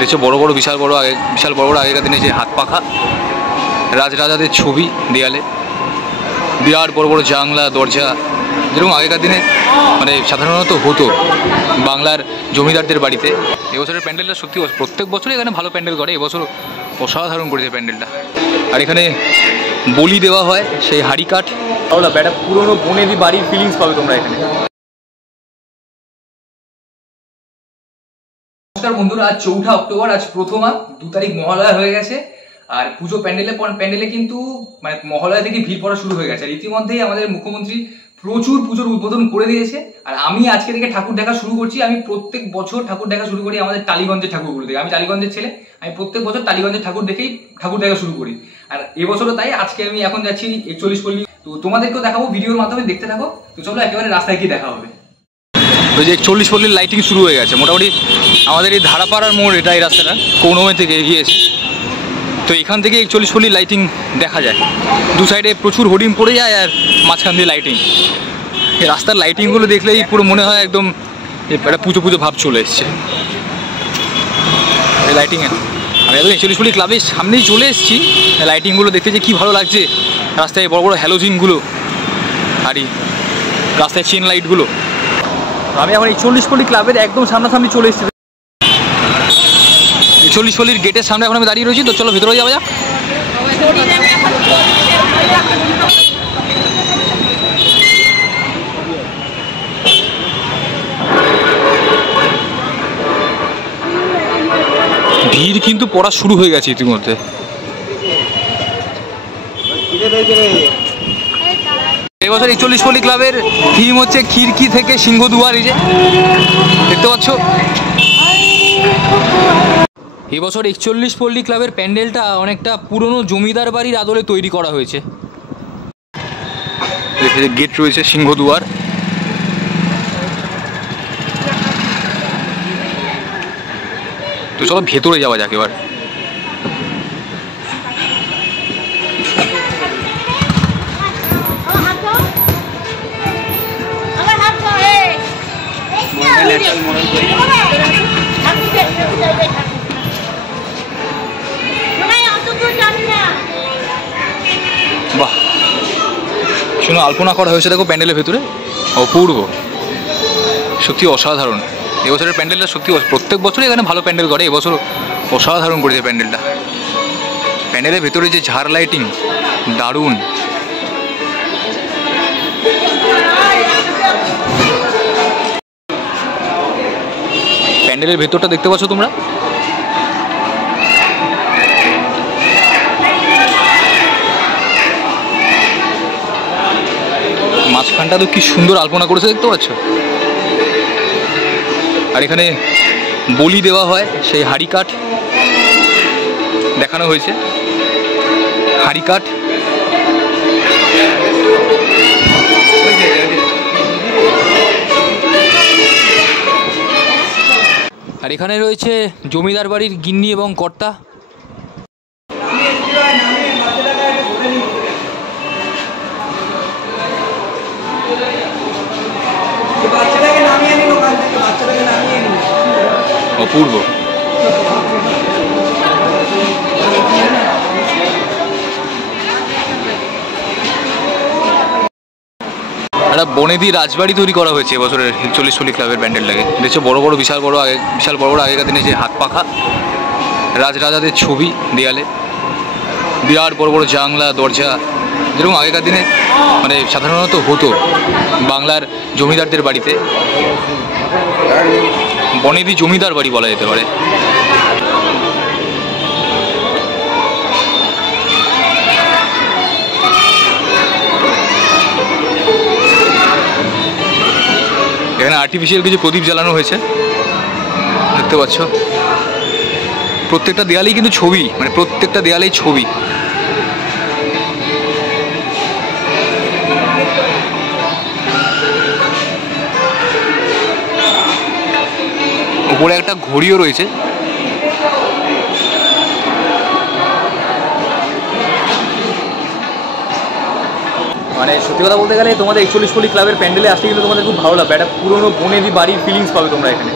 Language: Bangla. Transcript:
দেখছো বড় বড় বিশাল বড় আগেকার দিনে যে হাত পাখা রাজরাজাদের ছবি দেয়ালে, বিরাট বড় বড় জানলা দরজা, যেরকম আগেকার দিনে মানে সাধারণত হতো বাংলার জমিদারদের বাড়িতে। এবছরের প্যান্ডেলটা সত্যি প্রত্যেক বছরই এখানে ভালো প্যান্ডেল করে, এবছর অসাধারণ করেছে প্যান্ডেলটা। আর এখানে বলি দেওয়া হয় সেই হাড়ি কাঠ, তাহলে একটা পুরোনো বনেদি বাড়ির ফিলিংস পাবে তোমরা এখানে। নমস্কার বন্ধুরা, আজ 4 অক্টোবর, আজ প্রথমা, 2 তারিখ মহালয়া হয়ে গেছে। আর পুজো প্যান্ডেলে কিন্তু মানে মহালয়া থেকে ভিড় পড়া শুরু হয়ে গেছে। আর ইতিমধ্যেই আমাদের মুখ্যমন্ত্রী প্রচুর পুজোর উদ্বোধন করে দিয়েছে। আর আমি আজকে থেকে ঠাকুর দেখা শুরু করছি। আমি প্রত্যেক বছর ঠাকুর দেখা শুরু করি আমাদের টালিগঞ্জের ঠাকুরগুলো থেকে। আমি টালিগঞ্জের ছেলে, আমি প্রত্যেক বছর টালিগঞ্জের ঠাকুর দেখেই ঠাকুর দেখা শুরু করি। আর এবছরও তাই। আজকে আমি এখন যাচ্ছি 41 পল্লী, তো তোমাদেরকেও দেখাবো, ভিডিওর মাধ্যমে দেখতে থাকো। তো চলো একেবারে রাস্তায় কি দেখা হবে। ওই যে 41 পল্লীর লাইটিং শুরু হয়ে গেছে মোটামুটি। আমাদের এই ধারাপাড়ার মোড়, এটা এই রাস্তাটা কৌনমে থেকে এগিয়েছে, তো এখান থেকে 41 পল্লীর লাইটিং দেখা যায়। দু সাইডে প্রচুর হোর্ডিং পড়ে যায় আর মাঝখান দিয়ে লাইটিং। এই রাস্তার লাইটিংগুলো দেখলেই পুরো মনে হয় একদম একটা পুজো পুজো ভাব চলে এসছে এই লাইটিংয়ে। আমি একদম 41 পল্লী ক্লাবের সামনেই চলে এসেছি। লাইটিংগুলো দেখতে যে কী ভালো লাগছে, রাস্তায় বড় বড় হ্যালোজিনগুলো আর এই রাস্তায় চেন লাইটগুলো। আমি এখন 41 পল্লী ক্লাবের একদম সামনাসামনি চলে এসেছি। 41 পল্লীর গেটের সামনে এখন আমি দাঁড়িয়ে রয়েছি। তো চলো ভেতরে যাওয়া যাক। ভিড় কিন্তু পড়া শুরু হয়ে গেছে ইতিমধ্যে। এবছর 41 পল্লী ক্লাবের থিম হচ্ছে খিড়কি থেকে সিংহদুয়ার। এই যে দেখতে পাচ্ছ, এবছর 41 পল্লী ক্লাবের প্যান্ডেলটা অনেকটা পুরনো জমিদার বাড়ির আদলে তৈরি করা হয়েছে। গেট রয়েছে সিংহদুয়ার। তো চলো ভেতরে যাওয়া যাক এবার। বাহ, শুনো আলপনা করা হয়েছে দেখো প্যান্ডেলের ভেতরে, অপূর্ব, সত্যি অসাধারণ। এবছরের প্যান্ডেলটা সত্যি প্রত্যেক বছরই এখানে ভালো প্যান্ডেল করে, এবছর অসাধারণ করেছে প্যান্ডেলটা। প্যান্ডেলের ভেতরে যে ঝাড় লাইটিং দারুণ। প্যান্ডেলের ভেতরটা দেখতে পাচ্ছ তোমরা, মাঝখানটা তো কি সুন্দর আলপনা করেছে দেখতে পাচ্ছ। আর এখানে বলি দেওয়া হয় সেই হাড়ি কাঠ দেখানো হয়েছে। হাড়ি কাঠ আর এখানে রয়েছে জমিদার বাড়ির গিন্নি এবং কর্তা। অপূর্ব। একটা বনেদি রাজবাড়ি তৈরি করা হয়েছে এবছরের 41 পল্লী ক্লাবের প্যান্ডেল লাগে। দেখছো বড় বড় বিশাল বড় আগেকার দিনে যে হাত পাখা রাজরাজাদের ছবি দেয়ালে, বিরাট বড় বড় জানলা দরজা, যেরকম আগেকার দিনে মানে সাধারণত হতো বাংলার জমিদারদের বাড়িতে। বনেদি জমিদার বাড়ি বলা যেতে পারে। এখানে আর্টিফিশিয়াল কিছু প্রদীপ জ্বালানো হয়েছে দেখতে পাচ্ছ। প্রত্যেকটা দেয়ালেই কিন্তু ছবি, মানে প্রত্যেকটা দেয়ালেই ছবি। উপরে একটা ঘড়িও রয়েছে। মানে সত্যি কথা বলতে গেলে তোমাদের 41 পল্লী ক্লাবের প্যান্ডেলে আসতে কিন্তু তোমাদের খুব ভালো লাগবে। একটা পুরোনো বনেদি বাড়ির ফিলিংস পাবে তোমরা এখানে।